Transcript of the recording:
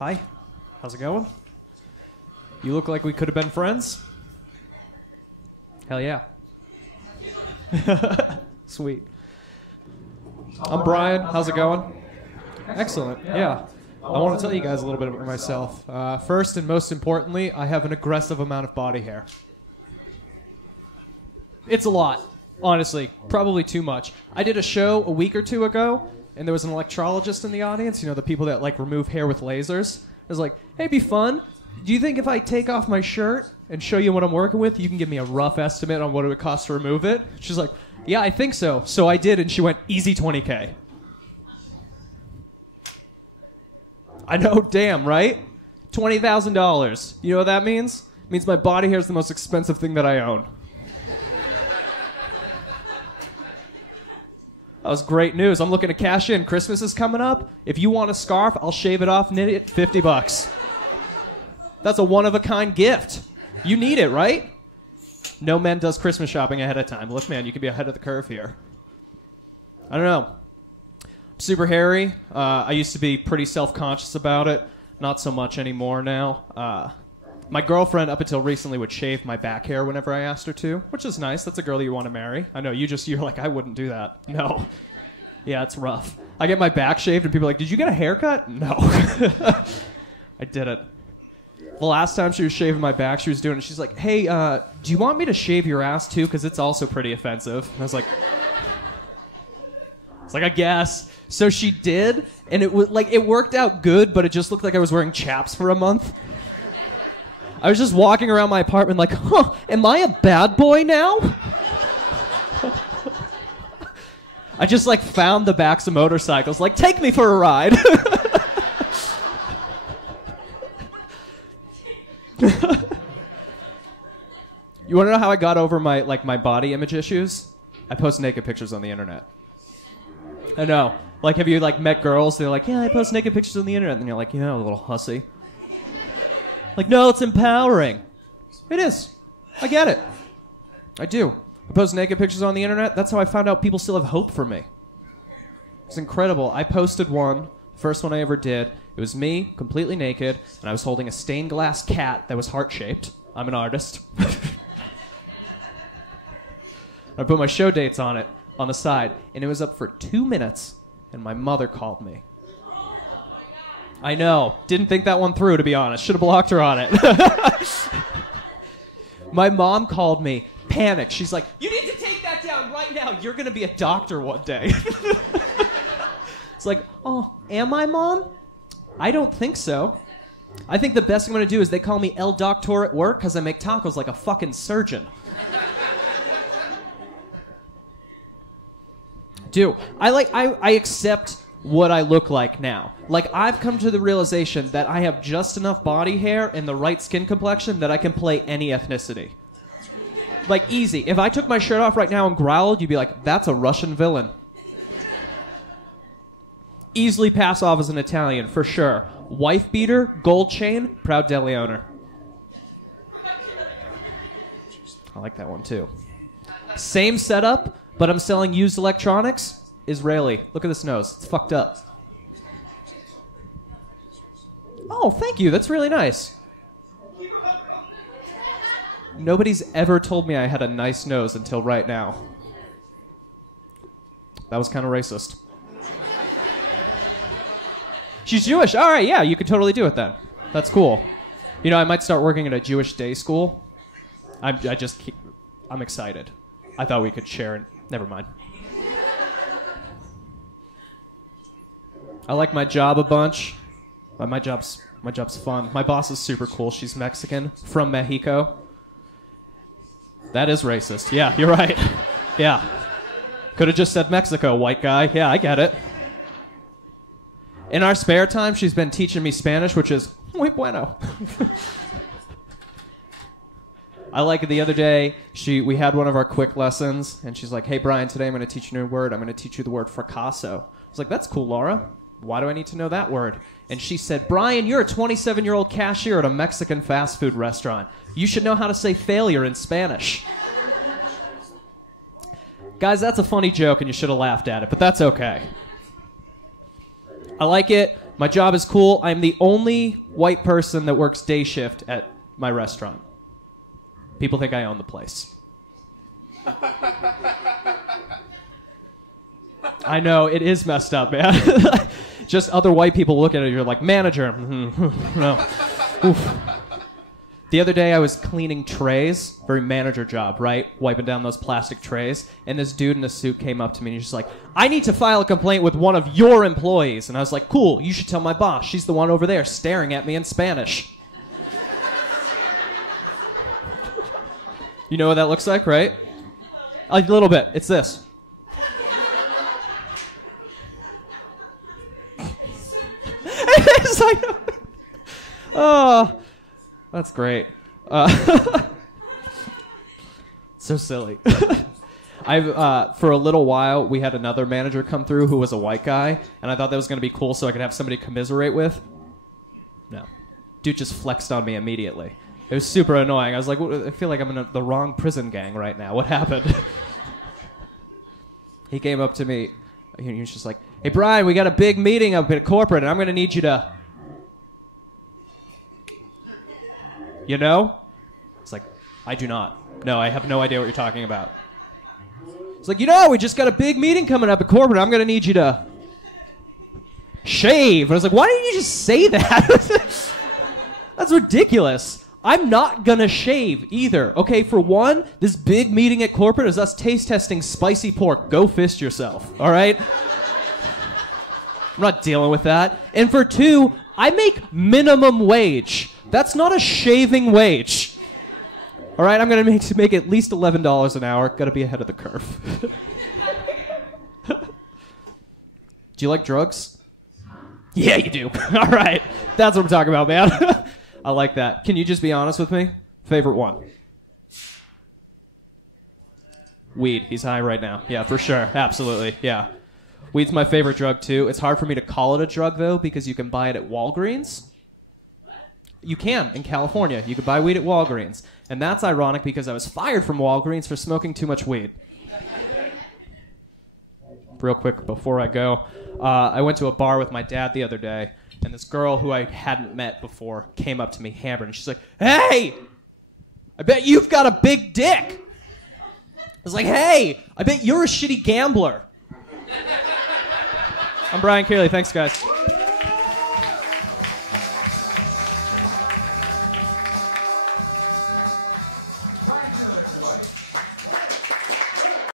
Hi, how's it going? You look like we could have been friends. Hell yeah. Sweet. I'm Brian, how's it going? Excellent, yeah. I want to tell you guys a little bit about myself. First and most importantly, I have an aggressive amount of body hair. It's a lot, honestly. Probably too much. I did a show a week or two ago, and there was an electrologist in the audience, you know, the people that, like, remove hair with lasers. I was like, hey, be fun. Do you think if I take off my shirt and show you what I'm working with, you can give me a rough estimate on what it would cost to remove it? She's like, yeah, I think so. So I did, and she went, easy $20K. I know, damn, right? $20,000. You know what that means? It means my body hair is the most expensive thing that I own. That was great news. I'm looking to cash in. Christmas is coming up. If you want a scarf, I'll shave it off, knit it, $50. That's a one-of-a-kind gift. You need it, right? No man does Christmas shopping ahead of time. Look, man, you can be ahead of the curve here. I don't know. Super hairy. I used to be pretty self-conscious about it. Not so much anymore now. My girlfriend, up until recently, would shave my back hair whenever I asked her to, which is nice. That's a girl that you want to marry. I know, you're like, I wouldn't do that. No. Yeah, it's rough. I get my back shaved, and people are like, did you get a haircut? No. I didn't. The last time she was shaving my back, she was doing it. She's like, hey, do you want me to shave your ass, too? Because it's also pretty offensive. And I was like, I guess. So she did, and it was like, it worked out good, but it just looked like I was wearing chaps for a month. I was just walking around my apartment like, am I a bad boy now? I just, like, found the backs of motorcycles, like, take me for a ride. You want to know how I got over my body image issues? I post naked pictures on the internet. I know. Like, have you, like, met girls? They're like, yeah, I post naked pictures on the internet. And you're like, yeah, a little hussy. Like, no, it's empowering. It is. I get it. I do. I post naked pictures on the internet. That's how I found out people still have hope for me. It's incredible. I posted one, the first one I ever did. It was me, completely naked, and I was holding a stained glass cat that was heart-shaped. I'm an artist. I put my show dates on it, on the side, and it was up for 2 minutes, and my mother called me. I know. Didn't think that one through, to be honest. Should have blocked her on it. My mom called me, panicked. She's like, you need to take that down right now. You're going to be a doctor one day. It's like, oh, am I, Mom? I don't think so. I think the best thing I'm going to do is they call me El Doctor at work because I make tacos like a fucking surgeon. Do. I accept what I look like now. Like, I've come to the realization that I have just enough body hair and the right skin complexion that I can play any ethnicity. Like, easy. If I took my shirt off right now and growled, you'd be like, that's a Russian villain. Easily pass off as an Italian, for sure. Wife beater, gold chain, proud deli owner. I like that one, too. Same setup, but I'm selling used electronics. Israeli. Look at this nose. It's fucked up. Oh, thank you. That's really nice. Nobody's ever told me I had a nice nose until right now. That was kind of racist. She's Jewish. All right, yeah, you could totally do it then. That's cool. You know, I might start working at a Jewish day school. I'm excited. I thought we could share it. Never mind. I like my job a bunch. My job's fun. My boss is super cool. She's Mexican, from Mexico. That is racist. Yeah, you're right. Yeah. Could have just said Mexico, white guy. Yeah, I get it. In our spare time, she's been teaching me Spanish, which is muy bueno. I like it the other day, we had one of our quick lessons, and she's like, hey, Brian, today I'm going to teach you a new word. I'm going to teach you the word fracasso. I was like, that's cool, Laura. Why do I need to know that word? And she said, Brian, you're a 27-year-old cashier at a Mexican fast food restaurant. You should know how to say failure in Spanish. Guys, that's a funny joke, and you should have laughed at it, but that's okay. I like it My job is cool. I'm the only white person that works day shift at my restaurant. People think I own the place. I know, it is messed up, man. Just other white people look at it, you're like, manager. No. Oof. The other day I was cleaning trays, very manager job, right? Wiping down those plastic trays. And this dude in a suit came up to me and he's just like, I need to file a complaint with one of your employees. And I was like, cool, you should tell my boss. She's the one over there staring at me in Spanish. You know what that looks like, right? A little bit. It's this. It's like, oh, that's great. So silly. For a little while, we had another manager come through who was a white guy, and I thought that was going to be cool so I could have somebody to commiserate with. No. Dude just flexed on me immediately. It was super annoying. I was like, I feel like I'm in the wrong prison gang right now. What happened? He came up to me. He was just like, hey, Brian, we got a big meeting up at corporate, and I'm going to need you to... You know? It's like, I do not. No, I have no idea what you're talking about. It's like, we just got a big meeting coming up at corporate. I'm going to need you to shave. And I was like, why didn't you just say that? That's ridiculous. I'm not going to shave either. Okay, for one, this big meeting at corporate is us taste testing spicy pork. Go fist yourself, all right? I'm not dealing with that. And for two, I make minimum wage. That's not a shaving wage. All right, I'm going to make at least $11 an hour. Got to be ahead of the curve. Do you like drugs? Yeah, you do. All right. That's what I'm talking about, man. I like that. Can you just be honest with me? Favorite one? Weed. He's high right now. Yeah, for sure. Absolutely. Yeah. Weed's my favorite drug, too. It's hard for me to call it a drug, though, because you can buy it at Walgreens. You can, in California. You can buy weed at Walgreens. And that's ironic because I was fired from Walgreens for smoking too much weed. Real quick, before I go, I went to a bar with my dad the other day, and this girl who I hadn't met before came up to me hammered, and she's like, hey, I bet you've got a big dick. I was like, hey, I bet you're a shitty gambler. I'm Brian Kearley. Thanks, guys.